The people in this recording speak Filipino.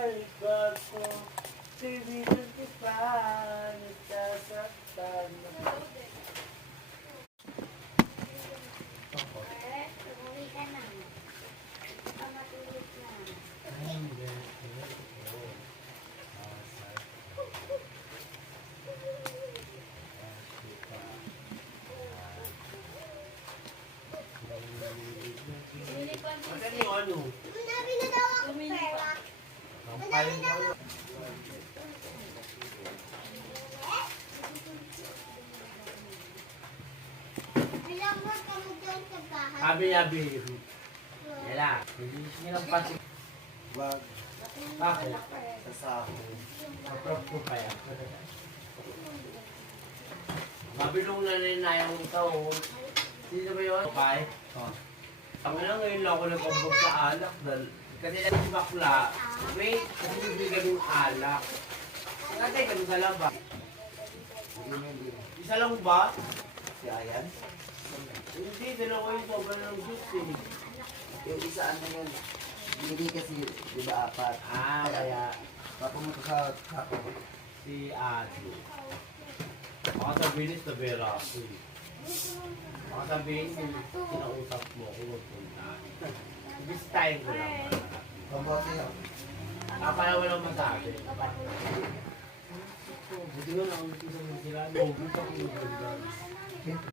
balikat ko. Kaibigan kita, nagsasaktan. Umuwi ka na. Matulog na. Ano yung ano? Nabi na daw ako pera. Ang paling ko. Alam mo kami doon sa bahay. Abi. Yala. Hindi niya lang pati. Wag Bakit? sa sahod. Maprop ko kaya. Mabilong na ninayang ikaw. Sino ba yun? Okay. Ang ina ngayon lang ako nag-umbog sa alak. Kasi lang si bakla. Wait, kasi bibigyan yung alak. Natay ka sa laba. Hindi. Isa lang ba? Si Ayan. Hindi, dalawa yung sobrang ng juice eh. Yung isa ano yun. Hindi kasi, di ba, apat. Kaya Papunta sa ako. si Ate. Baka sabihin ni Tabera ako eh. Baka sabihin kinausap mo kung magpunta. Bisitahin ko lang. Pambote yun. Akala walang masabi. Buti nga lang, isang sila. Buti pa kung maganda.